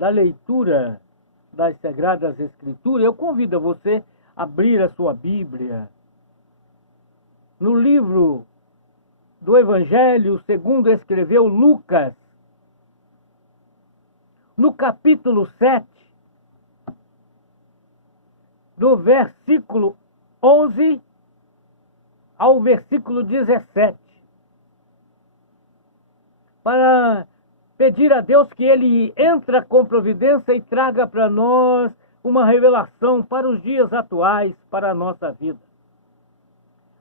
da leitura das Sagradas Escrituras, eu convido você a abrir a sua Bíblia no livro do Evangelho segundo escreveu Lucas, no capítulo 7, do versículo 11 ao versículo 17, para pedir a Deus que Ele entre com providência e traga para nós uma revelação para os dias atuais, para a nossa vida.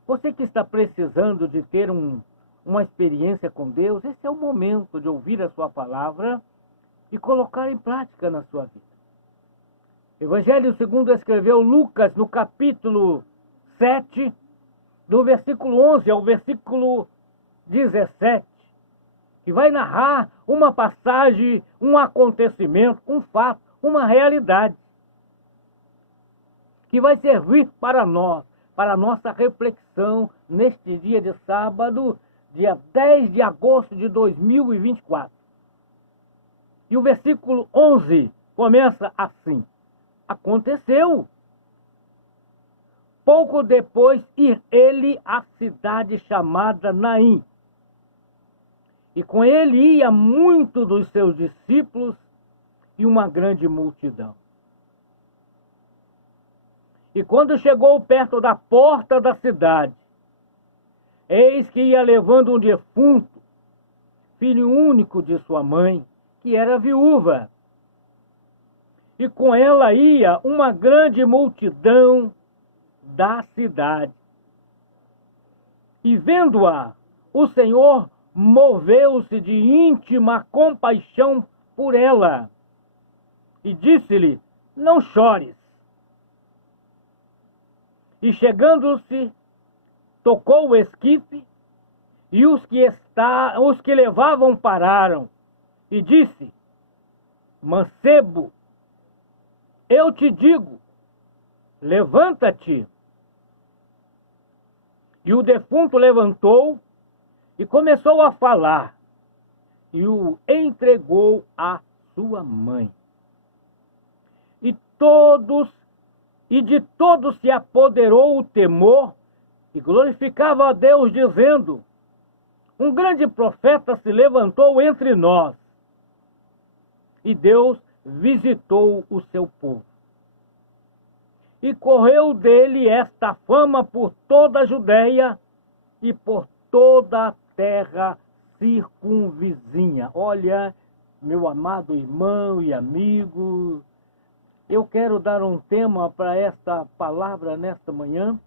Você que está precisando de ter uma experiência com Deus, esse é o momento de ouvir a sua palavra e colocar em prática na sua vida. Evangelho segundo escreveu Lucas, no capítulo 7, do versículo 11 ao versículo 17, que vai narrar uma passagem, um acontecimento, um fato, uma realidade, que vai servir para nós, para a nossa reflexão neste dia de sábado, dia 10 de agosto de 2024. E o versículo 11 começa assim: aconteceu, pouco depois, ir ele à cidade chamada Naim. E com ele ia muito dos seus discípulos e uma grande multidão. E quando chegou perto da porta da cidade, eis que ia levando um defunto, filho único de sua mãe, que era viúva. E com ela ia uma grande multidão da cidade. E vendo-a, o Senhor moveu-se de íntima compaixão por ela e disse-lhe: não chores. E chegando-se, tocou o esquife, e os que levavam pararam, e disse: mancebo, eu te digo, levanta-te. E o defunto levantou e começou a falar, e o entregou à sua mãe. E de todos se apoderou o temor, e glorificava a Deus, dizendo: um grande profeta se levantou entre nós, e Deus visitou o seu povo. E correu dele esta fama por toda a Judéia e por toda a terra circunvizinha. Olha, meu amado irmão e amigo, eu quero dar um tema para esta palavra nesta manhã,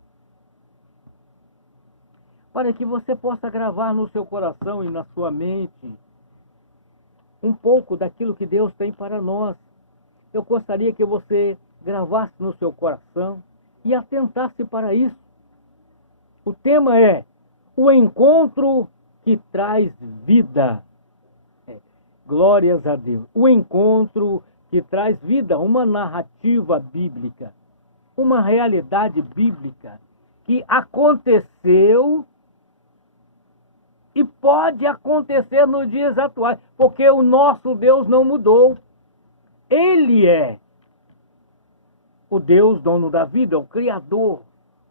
para que você possa gravar no seu coração e na sua mente um pouco daquilo que Deus tem para nós. Eu gostaria que você gravasse no seu coração e atentasse para isso. O tema é o encontro que traz vida. Glórias a Deus. O encontro que traz vida, uma narrativa bíblica, uma realidade bíblica que aconteceu e pode acontecer nos dias atuais, porque o nosso Deus não mudou. Ele é o Deus dono da vida, o Criador,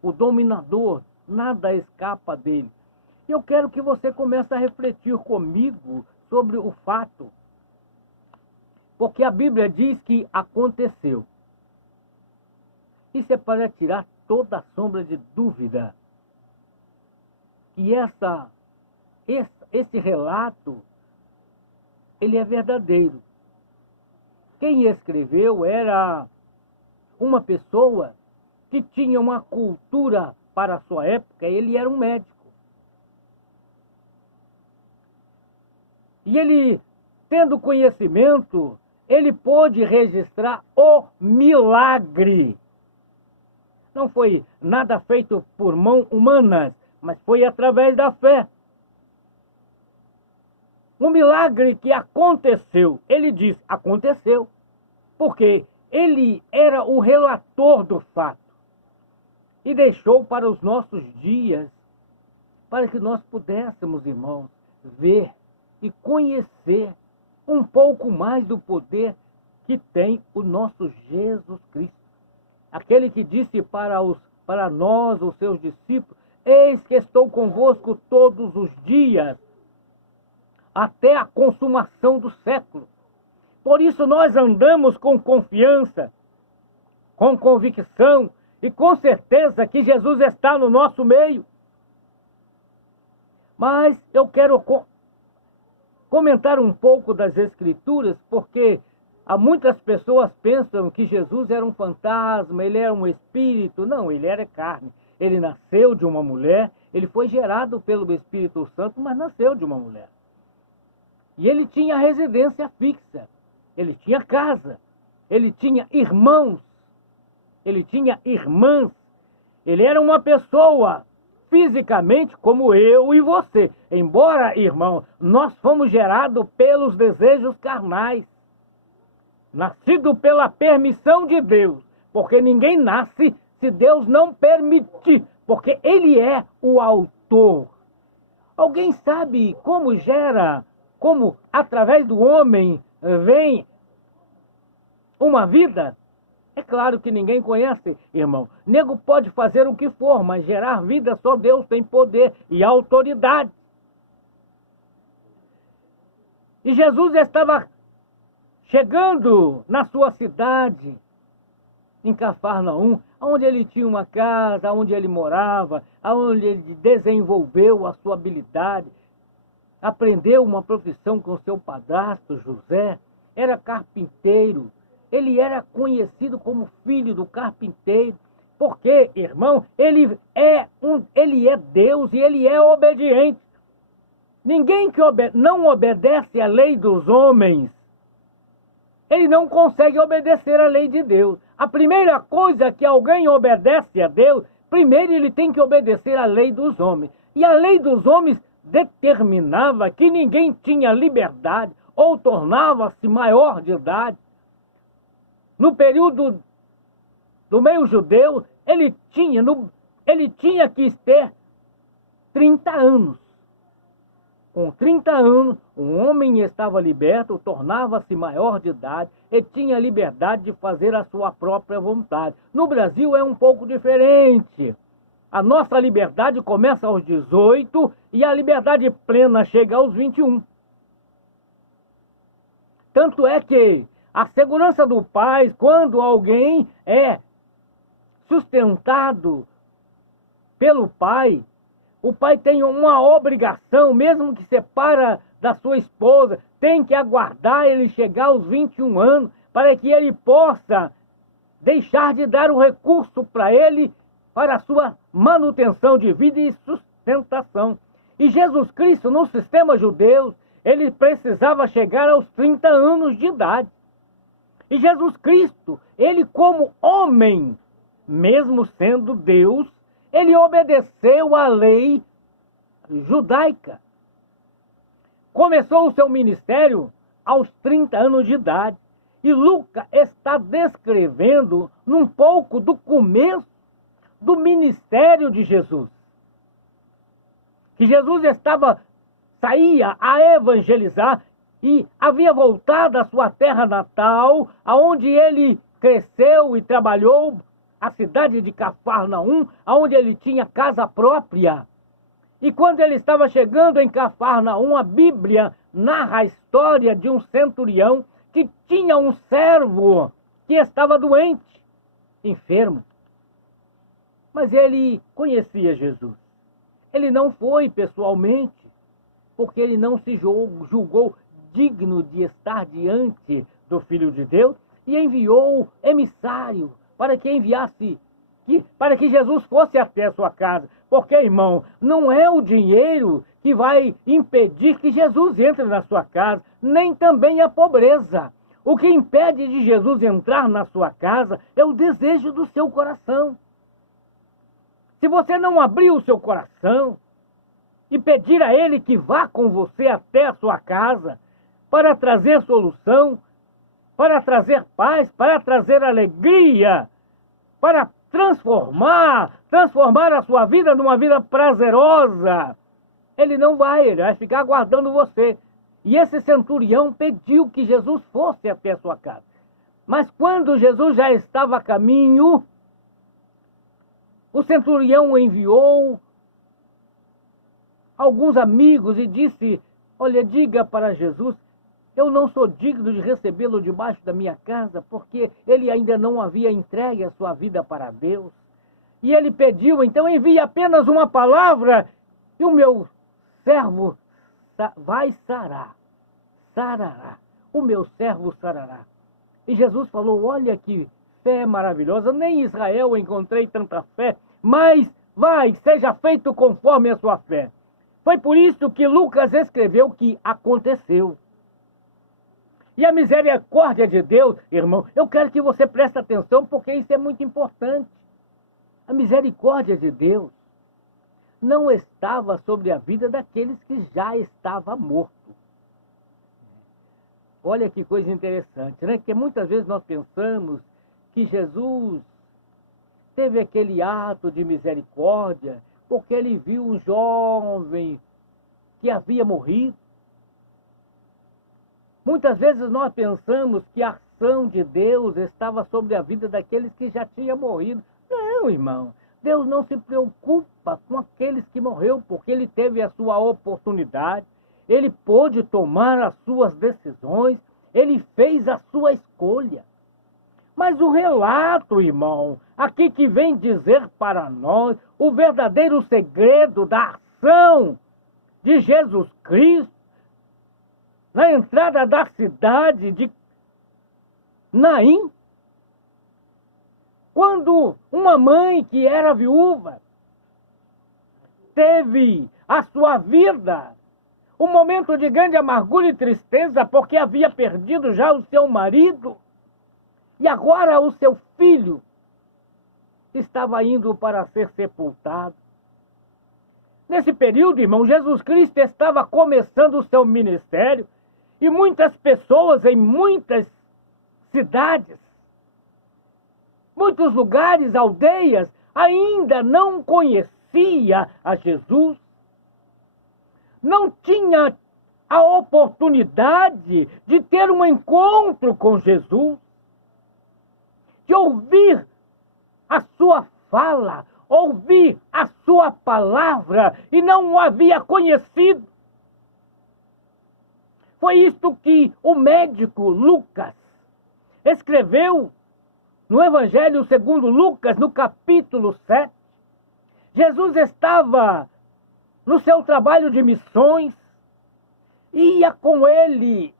o dominador, nada escapa dele. E eu quero que você comece a refletir comigo sobre o fato, porque a Bíblia diz que aconteceu. Isso é para tirar toda a sombra de dúvida que esse relato, ele é verdadeiro. Quem escreveu era uma pessoa que tinha uma cultura para a sua época, ele era um médico. E ele, tendo conhecimento, ele pôde registrar o milagre. Não foi nada feito por mãos humanas, mas foi através da fé. Um milagre que aconteceu. Ele diz, aconteceu. Porque ele era o relator do fato. E deixou para os nossos dias, para que nós pudéssemos, irmãos, ver e conhecer um pouco mais do poder que tem o nosso Jesus Cristo. Aquele que disse para nós, os seus discípulos: eis que estou convosco todos os dias, até a consumação do século. Por isso nós andamos com confiança, com convicção e com certeza que Jesus está no nosso meio. Mas eu quero comentar um pouco das Escrituras, porque há muitas pessoas pensam que Jesus era um fantasma, ele era um espírito. Não, ele era carne. Ele nasceu de uma mulher, ele foi gerado pelo Espírito Santo, mas nasceu de uma mulher. E ele tinha residência fixa, ele tinha casa, ele tinha irmãos, ele tinha irmãs. Ele era uma pessoa fisicamente como eu e você. Embora, irmão, nós fomos gerados pelos desejos carnais, nascido pela permissão de Deus, porque ninguém nasce se Deus não permitir, porque Ele é o autor. Alguém sabe como gera, como através do homem vem uma vida? É claro que ninguém conhece, irmão. Nego pode fazer o que for, mas gerar vida só Deus tem poder e autoridade. E Jesus estava chegando na sua cidade, em Cafarnaum, onde ele tinha uma casa, onde ele morava, onde ele desenvolveu a sua habilidade, aprendeu uma profissão com seu padrasto José, era carpinteiro. Ele era conhecido como filho do carpinteiro, porque, irmão, ele é Deus e ele é obediente. Ninguém que não obedece à lei dos homens, ele não consegue obedecer à lei de Deus. A primeira coisa que alguém obedece a Deus, primeiro ele tem que obedecer à lei dos homens. E a lei dos homens determinava que ninguém tinha liberdade ou tornava-se maior de idade. No período do meio judeu, ele tinha que ter 30 anos. Com 30 anos, um homem estava liberto, tornava-se maior de idade e tinha liberdade de fazer a sua própria vontade. No Brasil é um pouco diferente. A nossa liberdade começa aos 18 e a liberdade plena chega aos 21. Tanto é que a segurança do pai, quando alguém é sustentado pelo pai, o pai tem uma obrigação, mesmo que separa da sua esposa, tem que aguardar ele chegar aos 21 anos para que ele possa deixar de dar o recurso para ele, para a sua manutenção de vida e sustentação. E Jesus Cristo, no sistema judeu, ele precisava chegar aos 30 anos de idade. E Jesus Cristo, ele como homem, mesmo sendo Deus, ele obedeceu à lei judaica. Começou o seu ministério aos 30 anos de idade. E Lucas está descrevendo um pouco do começo do ministério de Jesus. Que Jesus saía a evangelizar e havia voltado à sua terra natal, aonde ele cresceu e trabalhou, a cidade de Cafarnaum, onde ele tinha casa própria. E quando ele estava chegando em Cafarnaum, a Bíblia narra a história de um centurião que tinha um servo que estava doente, enfermo. Mas ele conhecia Jesus. Ele não foi pessoalmente, porque ele não se julgou digno de estar diante do Filho de Deus e enviou emissário para que Jesus fosse até a sua casa. Porque, irmão, não é o dinheiro que vai impedir que Jesus entre na sua casa, nem também a pobreza. O que impede de Jesus entrar na sua casa é o desejo do seu coração. Se você não abrir o seu coração e pedir a Ele que vá com você até a sua casa para trazer solução, para trazer paz, para trazer alegria, para transformar a sua vida numa vida prazerosa, ele não vai, ele vai ficar aguardando você. E esse centurião pediu que Jesus fosse até a sua casa. Mas quando Jesus já estava a caminho, o centurião enviou alguns amigos e disse: olha, diga para Jesus, eu não sou digno de recebê-lo debaixo da minha casa, porque ele ainda não havia entregue a sua vida para Deus. E ele pediu, então envie apenas uma palavra e o meu servo vai sarar. Sarará. O meu servo sarará. E Jesus falou: olha que fé maravilhosa, nem em Israel encontrei tanta fé, mas vai, seja feito conforme a sua fé. Foi por isso que Lucas escreveu que aconteceu. E a misericórdia de Deus, irmão, eu quero que você preste atenção, porque isso é muito importante. A misericórdia de Deus não estava sobre a vida daqueles que já estavam mortos. Olha que coisa interessante, né? Que muitas vezes nós pensamos que Jesus teve aquele ato de misericórdia porque ele viu um jovem que havia morrido. Muitas vezes nós pensamos que a ação de Deus estava sobre a vida daqueles que já tinham morrido. Não, irmão. Deus não se preocupa com aqueles que morreram, porque ele teve a sua oportunidade, ele pôde tomar as suas decisões, ele fez a sua escolha. Mas o relato, irmão, aqui que vem dizer para nós o verdadeiro segredo da ação de Jesus Cristo, na entrada da cidade de Naim, quando uma mãe que era viúva teve a sua vida um momento de grande amargura e tristeza, porque havia perdido já o seu marido, e agora o seu filho estava indo para ser sepultado. Nesse período, irmão, Jesus Cristo estava começando o seu ministério, e muitas pessoas em muitas cidades, muitos lugares, aldeias, ainda não conhecia a Jesus, não tinha a oportunidade de ter um encontro com Jesus, de ouvir a sua fala, ouvir a sua palavra, e não o havia conhecido. Foi isto que o médico Lucas escreveu no Evangelho segundo Lucas, no capítulo 7. Jesus estava no seu trabalho de missões, ia com ele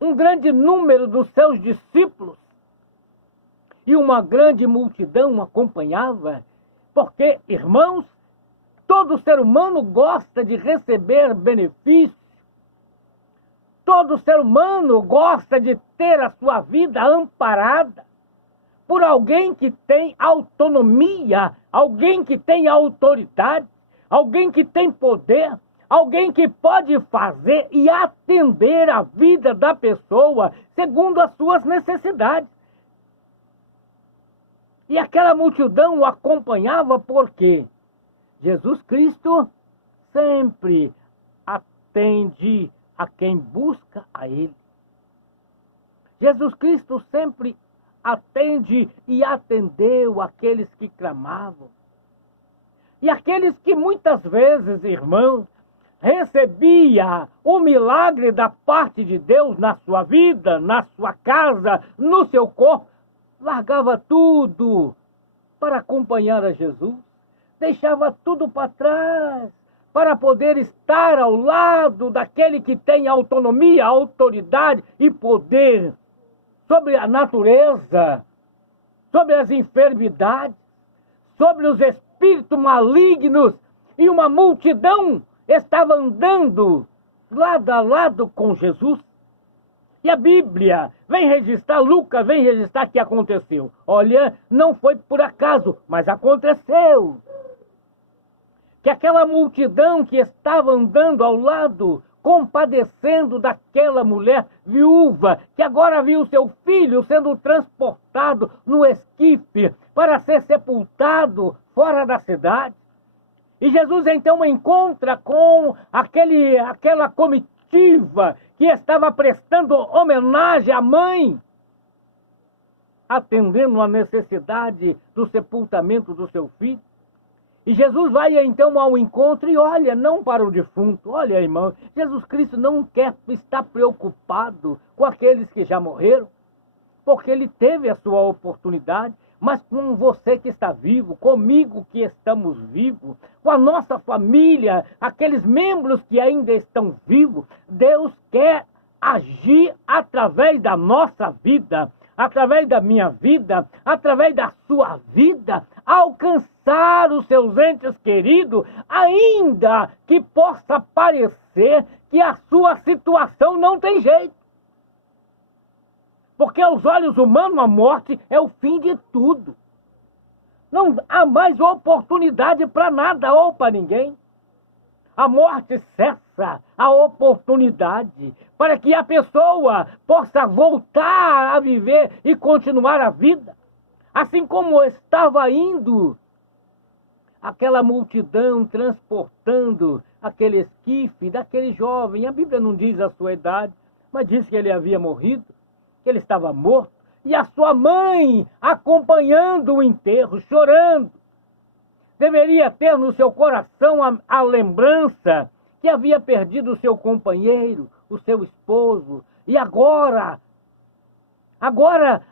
um grande número dos seus discípulos, e uma grande multidão o acompanhava, porque, irmãos, todo ser humano gosta de receber benefícios, todo ser humano gosta de ter a sua vida amparada por alguém que tem autonomia, alguém que tem autoridade, alguém que tem poder, alguém que pode fazer e atender a vida da pessoa segundo as suas necessidades. E aquela multidão o acompanhava porque Jesus Cristo sempre atende a quem busca a Ele. Jesus Cristo sempre atende e atendeu aqueles que clamavam. E aqueles que muitas vezes, irmãos, recebia o milagre da parte de Deus na sua vida, na sua casa, no seu corpo, largava tudo para acompanhar a Jesus, deixava tudo para trás para poder estar ao lado daquele que tem autonomia, autoridade e poder sobre a natureza, sobre as enfermidades, sobre os espíritos malignos, e uma multidão estava andando lado a lado com Jesus. E a Bíblia vem registrar, Lucas vem registrar que aconteceu. Olha, não foi por acaso, mas aconteceu. Que aquela multidão que estava andando ao lado, compadecendo daquela mulher viúva, que agora viu seu filho sendo transportado no esquife para ser sepultado fora da cidade. E Jesus então encontra com aquela comitiva que estava prestando homenagem à mãe. atendendo a necessidade do sepultamento do seu filho. E Jesus vai então ao encontro e olha, não para o defunto. Olha, irmão, Jesus Cristo não quer estar preocupado com aqueles que já morreram, porque ele teve a sua oportunidade, mas com você que está vivo, comigo que estamos vivos, com a nossa família, aqueles membros que ainda estão vivos, Deus quer agir através da nossa vida, através da minha vida, através da sua vida, alcançar os seus entes queridos, ainda que possa parecer que a sua situação não tem jeito. Porque aos olhos humanos a morte é o fim de tudo. Não há mais oportunidade para nada ou para ninguém. A morte cessa a oportunidade para que a pessoa possa voltar a viver e continuar a vida. Assim como estava indo aquela multidão transportando aquele esquife daquele jovem. A Bíblia não diz a sua idade, mas diz que ele havia morrido, que ele estava morto, e a sua mãe acompanhando o enterro, chorando. Deveria ter no seu coração a lembrança que havia perdido o seu companheiro, o seu esposo, e agora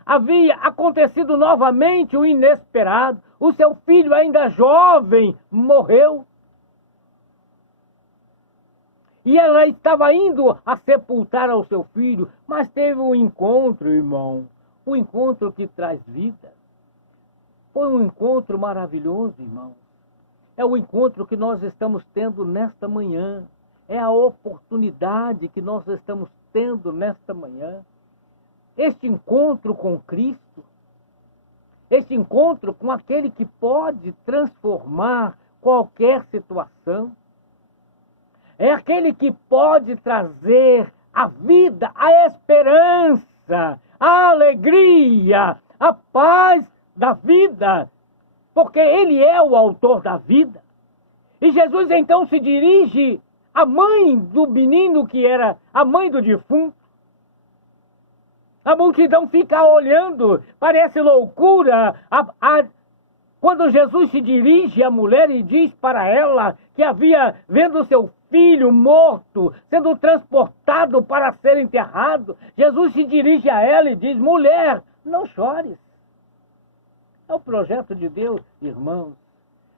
havia acontecido novamente o inesperado. O seu filho, ainda jovem, morreu. E ela estava indo a sepultar ao seu filho, mas teve um encontro, irmão. Um encontro que traz vida. Foi um encontro maravilhoso, irmão. É o encontro que nós estamos tendo nesta manhã. É a oportunidade que nós estamos tendo nesta manhã. Este encontro com Cristo. Este encontro com aquele que pode transformar qualquer situação. É aquele que pode trazer a vida, a esperança, a alegria, a paz da vida, porque Ele é o autor da vida. E Jesus então se dirige à mãe do menino que era a mãe do defunto. A multidão fica olhando, parece loucura, quando Jesus se dirige à mulher e diz para ela que havia, vendo seu filho morto, sendo transportado para ser enterrado, Jesus se dirige a ela e diz: mulher, não chores. É o projeto de Deus, irmãos.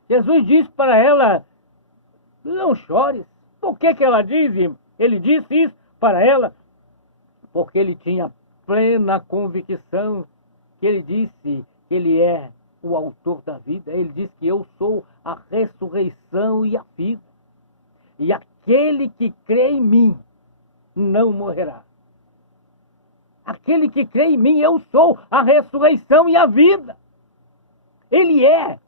Jesus diz para ela: não chores. Por que ela diz? Ele disse isso para ela porque ele tinha plena convicção que ele disse que ele é o autor da vida. Ele diz que eu sou a ressurreição e a vida. E aquele que crê em mim não morrerá. Aquele que crê em mim, eu sou a ressurreição e a vida. Ele é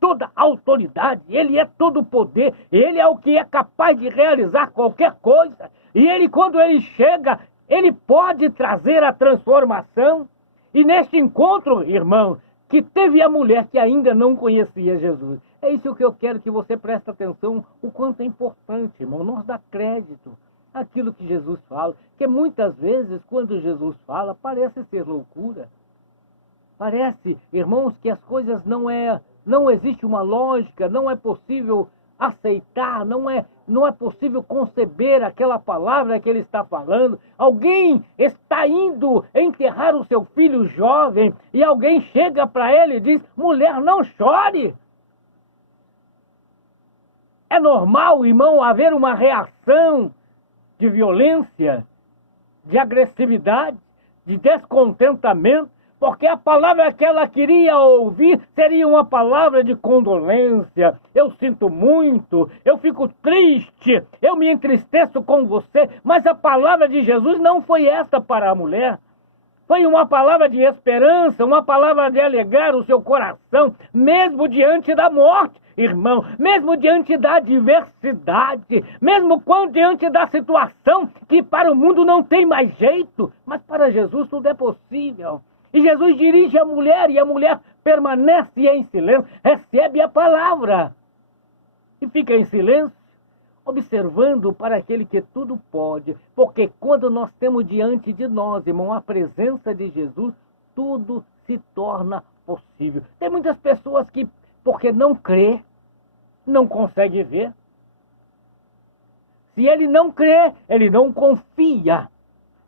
toda a autoridade, Ele é todo o poder, Ele é o que é capaz de realizar qualquer coisa. E Ele, quando Ele chega, Ele pode trazer a transformação. E neste encontro, irmão, que teve a mulher que ainda não conhecia Jesus. É isso que eu quero que você preste atenção, o quanto é importante, irmão, nós dar crédito àquilo que Jesus fala. Que muitas vezes, quando Jesus fala, parece ser loucura. Parece, irmãos, que as coisas não existe uma lógica, não é possível aceitar, não é possível conceber aquela palavra que ele está falando. Alguém está indo enterrar o seu filho jovem e alguém chega para ele e diz: mulher, não chore. É normal, irmão, haver uma reação de violência, de agressividade, de descontentamento, porque a palavra que ela queria ouvir seria uma palavra de condolência. Eu sinto muito, eu fico triste, eu me entristeço com você. Mas a palavra de Jesus não foi essa para a mulher. Foi uma palavra de esperança, uma palavra de alegrar o seu coração, mesmo diante da morte, irmão, mesmo diante da adversidade, mesmo quando diante da situação que para o mundo não tem mais jeito, mas para Jesus tudo é possível. E Jesus dirige a mulher e a mulher permanece em silêncio, recebe a palavra e fica em silêncio, observando para aquele que tudo pode. Porque quando nós temos diante de nós, irmão, a presença de Jesus, tudo se torna possível. Tem muitas pessoas que, porque não crê, não consegue ver. Se ele não crê, ele não confia.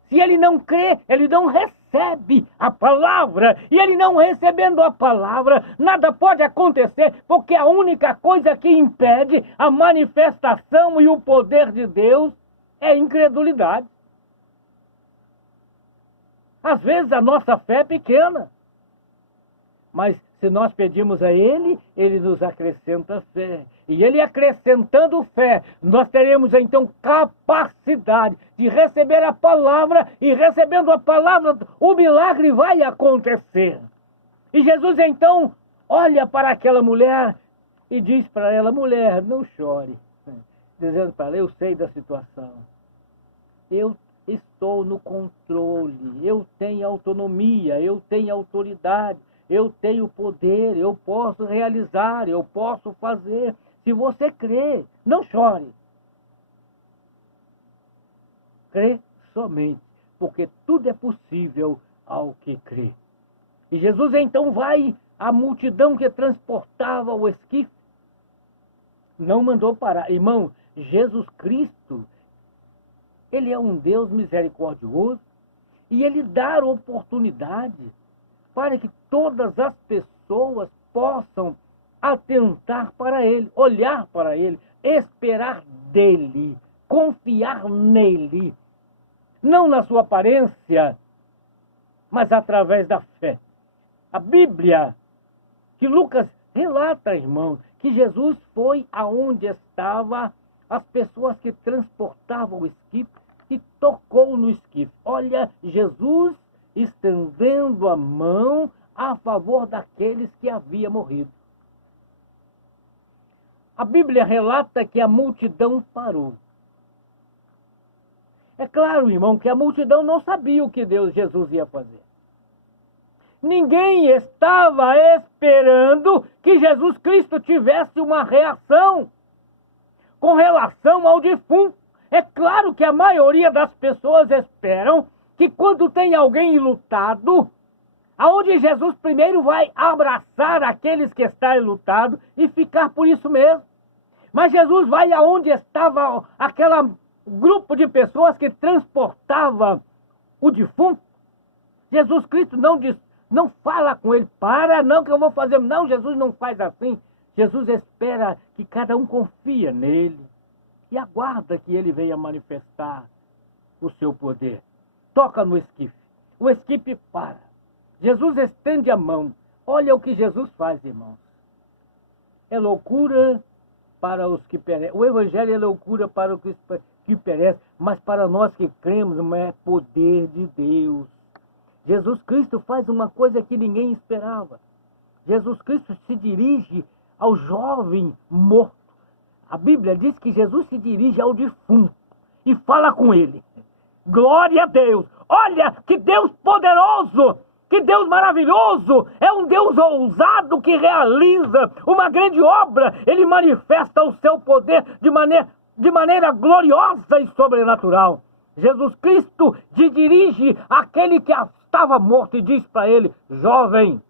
Se ele não crê, ele não recebe a palavra. E ele não recebendo a palavra, nada pode acontecer, porque a única coisa que impede a manifestação e o poder de Deus é a incredulidade. Às vezes a nossa fé é pequena, mas se nós pedimos a Ele, Ele nos acrescenta fé. E Ele acrescentando fé, nós teremos então capacidade de receber a palavra, e recebendo a palavra, o milagre vai acontecer. E Jesus então olha para aquela mulher e diz para ela: mulher, não chore. Dizendo para ela: eu sei da situação. Eu estou no controle, eu tenho autonomia, eu tenho autoridade. Eu tenho poder, eu posso realizar, eu posso fazer. Se você crê, não chore. Crê somente, porque tudo é possível ao que crê. E Jesus então vai à multidão que transportava o esquife. Não mandou parar. Irmão, Jesus Cristo, Ele é um Deus misericordioso e Ele dá oportunidade para que todas as pessoas possam atentar para Ele, olhar para Ele, esperar dEle, confiar nele. Não na sua aparência, mas através da fé. A Bíblia, que Lucas relata, irmão, que Jesus foi aonde estavam as pessoas que transportavam o esquife e tocou no esquife. Olha, Jesus estendendo a mão a favor daqueles que haviam morrido. A Bíblia relata que a multidão parou. É claro, irmão, que a multidão não sabia o que Jesus ia fazer. Ninguém estava esperando que Jesus Cristo tivesse uma reação com relação ao defunto. É claro que a maioria das pessoas esperam que quando tem alguém enlutado, aonde Jesus primeiro vai abraçar aqueles que estão enlutados e ficar por isso mesmo. Mas Jesus vai aonde estava aquele grupo de pessoas que transportava o defunto. Jesus Cristo não fala com ele: para, não, que eu vou fazer. Não, Jesus não faz assim. Jesus espera que cada um confia nele e aguarda que ele venha manifestar o seu poder. Toca no esquife. O esquife para. Jesus estende a mão. Olha o que Jesus faz, irmãos. É loucura para os que perecem. O Evangelho é loucura para os que perecem, mas para nós que cremos é poder de Deus. Jesus Cristo faz uma coisa que ninguém esperava. Jesus Cristo se dirige ao jovem morto. A Bíblia diz que Jesus se dirige ao defunto e fala com ele. Glória a Deus! Olha que Deus poderoso! Que Deus maravilhoso! É um Deus ousado que realiza uma grande obra. Ele manifesta o seu poder de maneira gloriosa e sobrenatural. Jesus Cristo se dirige àquele que estava morto e diz para ele: jovem,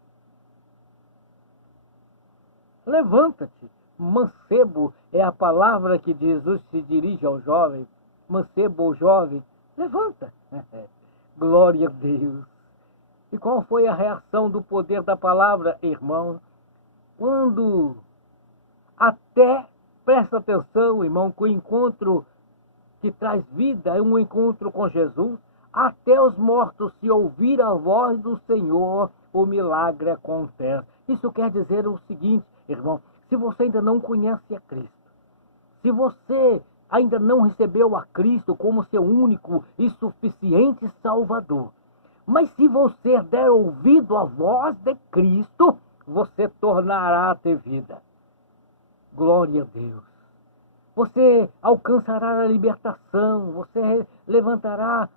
levanta-te. Mancebo é a palavra que Jesus se dirige ao jovem. Mancebo ou jovem, levanta. Glória a Deus. E qual foi a reação do poder da palavra, irmão? Quando até, presta atenção, irmão, que o encontro que traz vida é um encontro com Jesus, até os mortos, se ouvir a voz do Senhor, o milagre acontece. Isso quer dizer o seguinte, irmão: se você ainda não conhece a Cristo, se você ainda não recebeu a Cristo como seu único e suficiente Salvador, mas se você der ouvido à voz de Cristo, você tornará a ter vida. Glória a Deus. Você alcançará a libertação, você levantará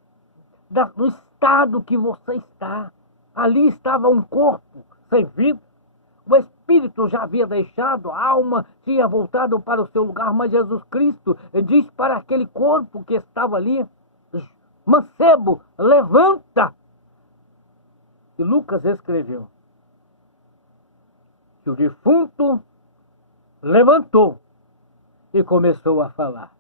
do estado que você está. Ali estava um corpo sem vida. O espírito já havia deixado, a alma tinha voltado para o seu lugar, mas Jesus Cristo diz para aquele corpo que estava ali: mancebo, levanta. que Lucas escreveu, que o defunto levantou e começou a falar.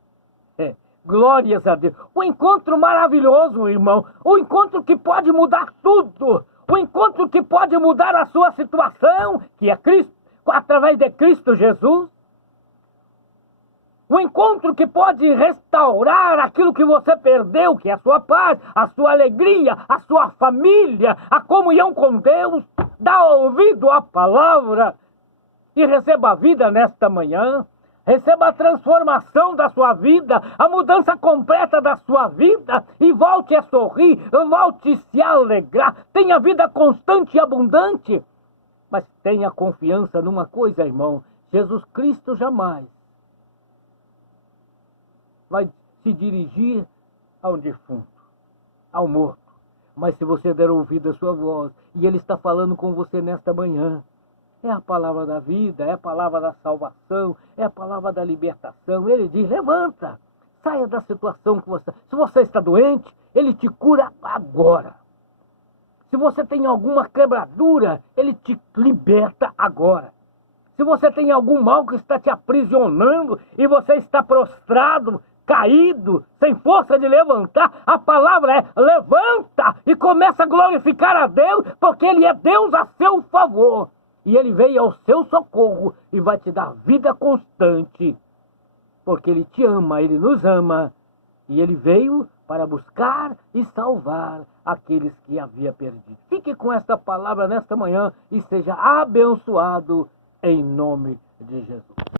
Glórias a Deus. Um encontro maravilhoso, irmão. Um encontro que pode mudar tudo. Um encontro que pode mudar a sua situação, que é Cristo, através de Cristo Jesus. Um encontro que pode restaurar aquilo que você perdeu, que é a sua paz, a sua alegria, a sua família, a comunhão com Deus. Dá ouvido à palavra e receba a vida nesta manhã. Receba a transformação da sua vida, a mudança completa da sua vida e volte a sorrir, volte a se alegrar. Tenha vida constante e abundante. Mas tenha confiança numa coisa, irmão. Jesus Cristo jamais vai se dirigir ao defunto, ao morto. Mas se você der ouvido à sua voz, e Ele está falando com você nesta manhã, é a palavra da vida, é a palavra da salvação, é a palavra da libertação. Ele diz, levanta, saia da situação que você... Se você está doente, Ele te cura agora. Se você tem alguma quebradura, Ele te liberta agora. Se você tem algum mal que está te aprisionando e você está prostrado, caído, sem força de levantar, a palavra é levanta e começa a glorificar a Deus, porque Ele é Deus a seu favor. E Ele veio ao seu socorro e vai te dar vida constante, porque Ele te ama, Ele nos ama, e Ele veio para buscar e salvar aqueles que havia perdido. Fique com esta palavra nesta manhã e seja abençoado em nome de Jesus.